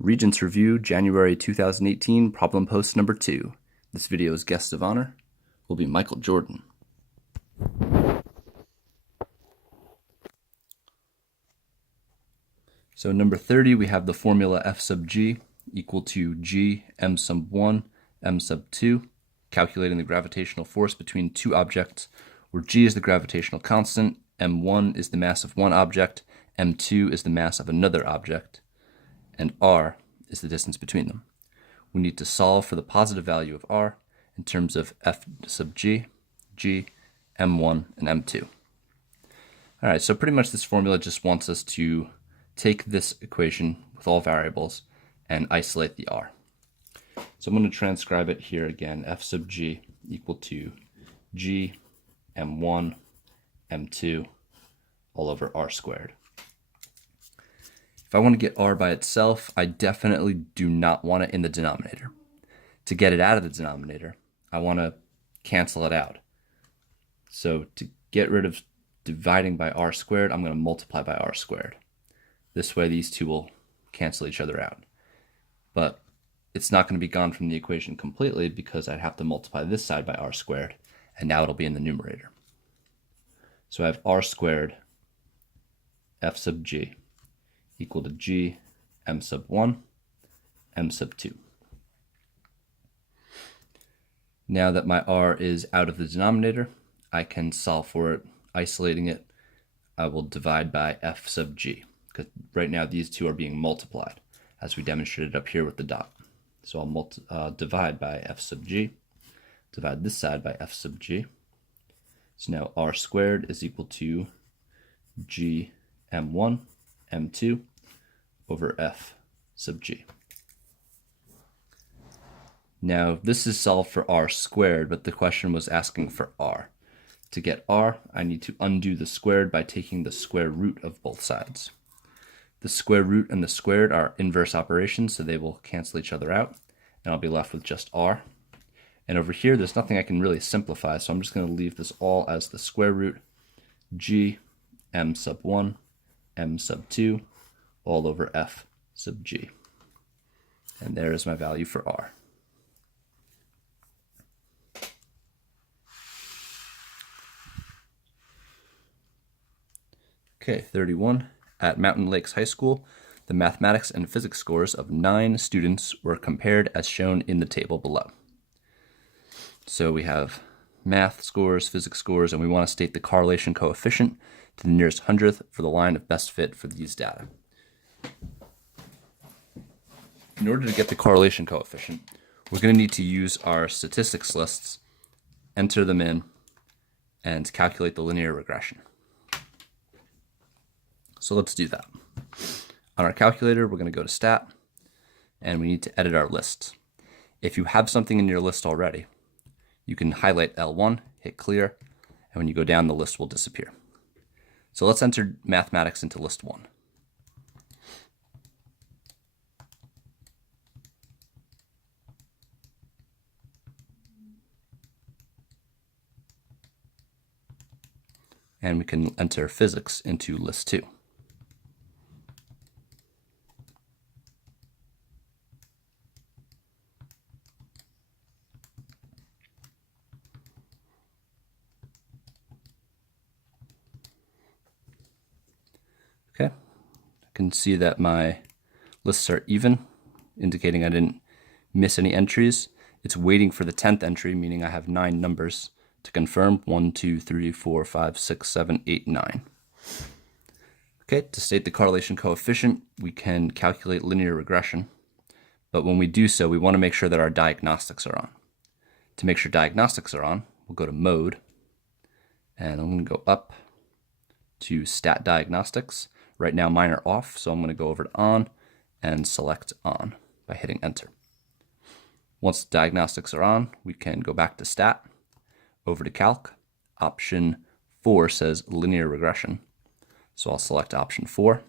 Regents Review, January 2018, problem post number 2. This video's guest of honor will be Michael Jordan. So number 30, we have the formula f sub g equal to g m sub 1 m sub 2, calculating the gravitational force between two objects, where g is the gravitational constant, m1 is the mass of one object, m2 is the mass of another object, and r is the distance between them. We need to solve for the positive value of r in terms of f sub g, g, m1, and m2. All right, so pretty much this formula just wants us to take this equation with all variables and isolate the r. So I'm going to transcribe it here again, f sub g equal to g, m1, m2, all over r squared. If I want to get r by itself, I definitely do not want it in the denominator. To get it out of the denominator, I want to cancel it out. So to get rid of dividing by r squared, I'm going to multiply by r squared. This way these two will cancel each other out. But it's not going to be gone from the equation completely because I'd have to multiply this side by r squared, and now it'll be in the numerator. So I have r squared f sub g equal to g m sub 1 m sub 2. Now that my r is out of the denominator, I can solve for it. Isolating it, I will divide by f sub g, because right now these two are being multiplied, as we demonstrated up here with the dot. So I'll divide by f sub g, divide this side by f sub g. So now r squared is equal to g m1 m2 over f sub g. Now this is solved for r squared, but the question was asking for r. To get r, I need to undo the squared by taking the square root of both sides. The square root and the squared are inverse operations, so they will cancel each other out, and I'll be left with just r. And over here, there's nothing I can really simplify, so I'm just going to leave this all as the square root g m sub 1 m sub 2 all over f sub g. And there is my value for r. Okay, 31. At Mountain Lakes High School, the mathematics and physics scores of 9 students were compared as shown in the table below. So we have math scores, physics scores, and we want to state the correlation coefficient to the nearest hundredth for the line of best fit for these data. In order to get the correlation coefficient, we're going to need to use our statistics lists, enter them in, and calculate the linear regression. So let's do that. On our calculator, we're going to go to Stat, and we need to edit our lists. If you have something in your list already, you can highlight L1, hit clear, and when you go down, the list will disappear. So let's enter mathematics into list 1. And we can enter physics into list 2. Okay, I can see that my lists are even, indicating I didn't miss any entries. It's waiting for the 10th entry, meaning I have 9 numbers to confirm. 1, 2, 3, 4, 5, 6, 7, 8, 9. Okay, to state the correlation coefficient, we can calculate linear regression, but when we do so, we want to make sure that our diagnostics are on. To make sure diagnostics are on, we'll go to Mode, and I'm going to go up to Stat Diagnostics. Right now mine are off, so I'm going to go over to On and select On by hitting Enter. Once diagnostics are on, we can go back to Stat, over to Calc. Option 4 says Linear Regression, so I'll select option 4.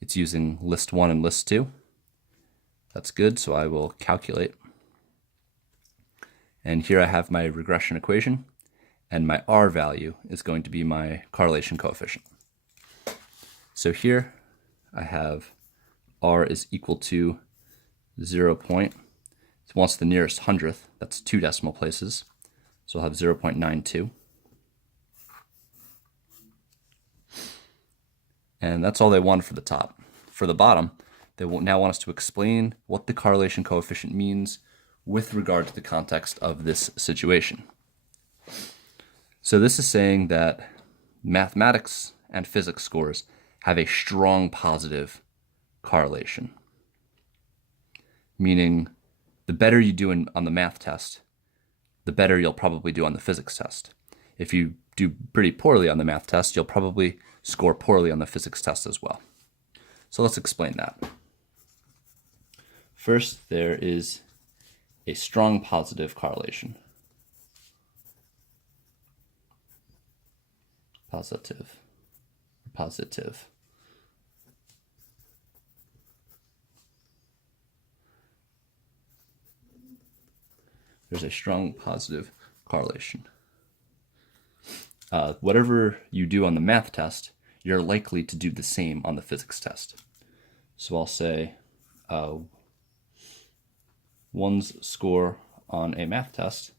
It's using list 1 and list 2. That's good, so I will calculate. And here I have my regression equation, and my r value is going to be my correlation coefficient. So here I have r is equal to 0 point. It wants the nearest hundredth. That's 2 decimal places. So we'll have 0.92. And that's all they want for the top. For the bottom, they will now want us to explain what the correlation coefficient means with regard to the context of this situation. So this is saying that mathematics and physics scores have a strong positive correlation, meaning the better you do on the math test, the better you'll probably do on the physics test. If you do pretty poorly on the math test, you'll probably score poorly on the physics test as well. So let's explain that. First, there is a strong positive correlation. Positive. There's a strong positive correlation. Whatever you do on the math test, you're likely to do the same on the physics test. So I'll say one's score on a math test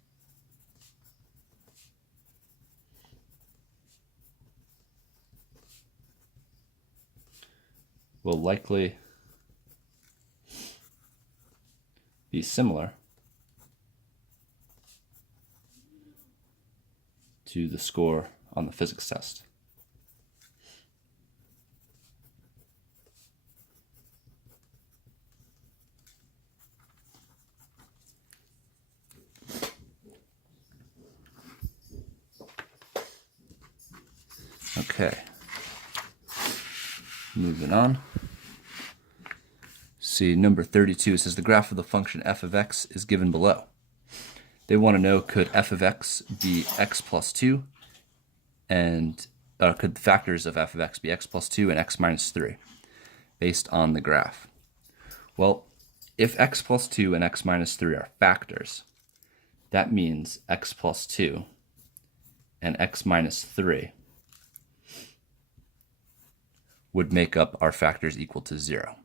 will likely be similar to the score on the physics test. Okay, moving on. See, number 32 says the graph of the function f of x is given below. They want to know, could f of x be x plus 2, and could the factors of f of x be x plus 2 and x minus 3, based on the graph? Well, if x plus 2 and x minus 3 are factors, that means x plus 2 and x minus 3 would make up our factors equal to 0.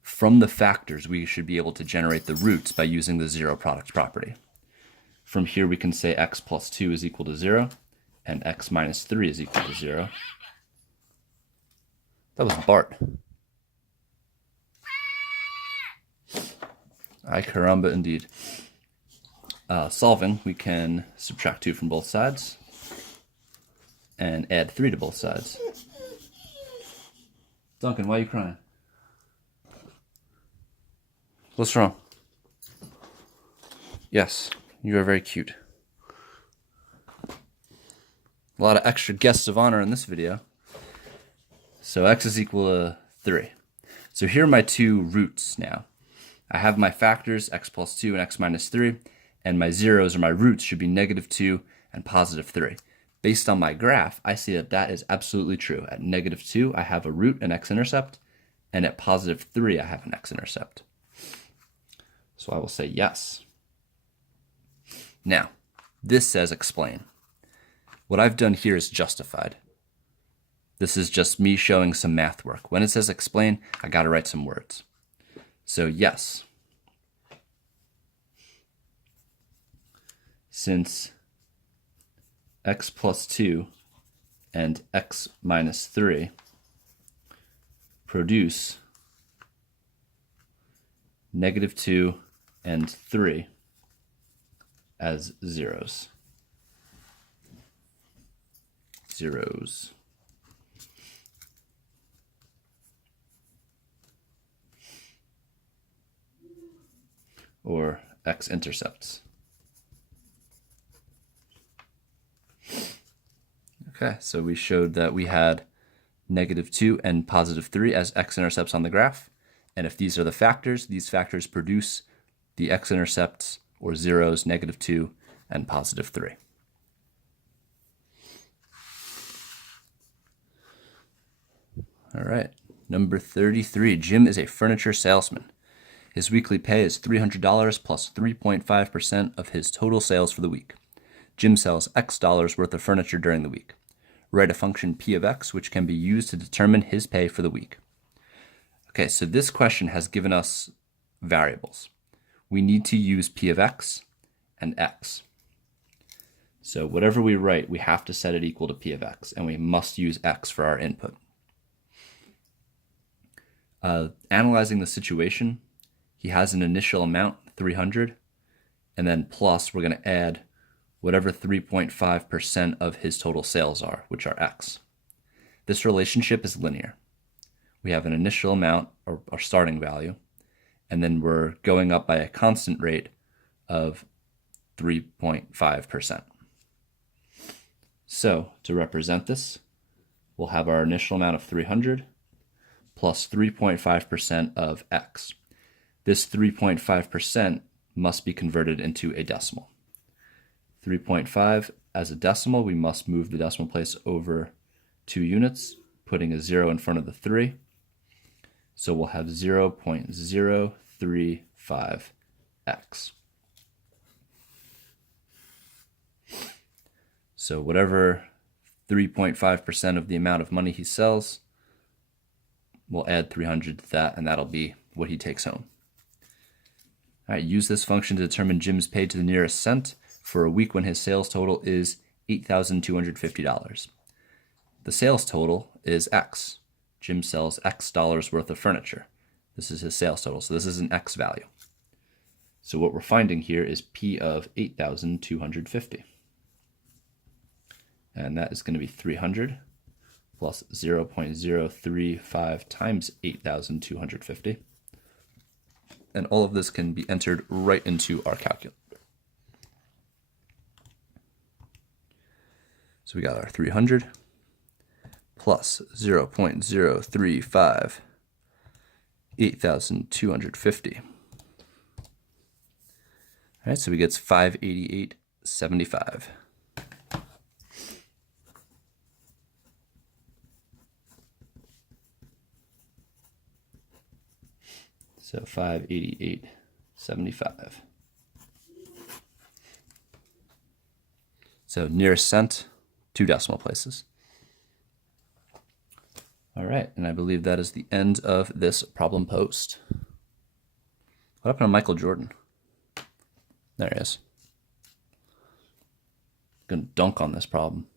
From the factors, we should be able to generate the roots by using the zero product property. From here, we can say x plus 2 is equal to 0, and x minus 3 is equal to 0. That was Bart. Ay caramba, indeed. Solving, we can subtract 2 from both sides and add 3 to both sides. Duncan, why are you crying? What's wrong? Yes, you are very cute. A lot of extra guests of honor in this video. So x is equal to 3. So here are my two roots now. I have my factors, x plus 2 and x minus 3, and my zeros or my roots should be -2 and +3. Based on my graph, I see that that is absolutely true. At -2, I have a root, an x-intercept, and at +3, I have an x-intercept. So I will say yes. Now, this says explain. What I've done here is justified. This is just me showing some math work. When it says explain, I gotta write some words. So yes, since x plus 2 and x minus 3 produce -2 and 3 as zeros. Or x-intercepts. Okay, so we showed that we had -2 and +3 as x-intercepts on the graph. And if these are the factors, these factors produce the x-intercepts or zeros, -2 and +3. All right, number 33. Jim is a furniture salesman. His weekly pay is $300 plus 3.5% of his total sales for the week. Jim sells X dollars worth of furniture during the week. Write a function p of x which can be used to determine his pay for the week. Okay, so this question has given us variables. We need to use p of x and x. So whatever we write, we have to set it equal to p of x, and we must use x for our input. Analyzing the situation, he has an initial amount, 300, and then plus we're going to add whatever 3.5% of his total sales are, which are x. This relationship is linear. We have an initial amount, or our starting value, and then we're going up by a constant rate of 3.5%. So to represent this, we'll have our initial amount of 300 plus 3.5% of x. This 3.5% must be converted into a decimal. 3.5 as a decimal, we must move the decimal place over 2 units, putting a 0 in front of the 3. So we'll have 0.035x. So whatever 3.5% of the amount of money he sells, we'll add 300 to that, and that'll be what he takes home. All right, use this function to determine Jim's paid to the nearest cent for a week when his sales total is $8,250. The sales total is X. Jim sells X dollars worth of furniture. This is his sales total, so this is an X value. So what we're finding here is P of 8,250. And that is going to be 300 plus 0.035 times 8,250. And all of this can be entered right into our calculator. So we got our 300 plus 0.035, 8,250. All right, so we get 588.75. So 588.75. So nearest cent, 2 decimal places. All right, and I believe that is the end of this problem posed. What happened to Michael Jordan? There he is. Gonna dunk on this problem.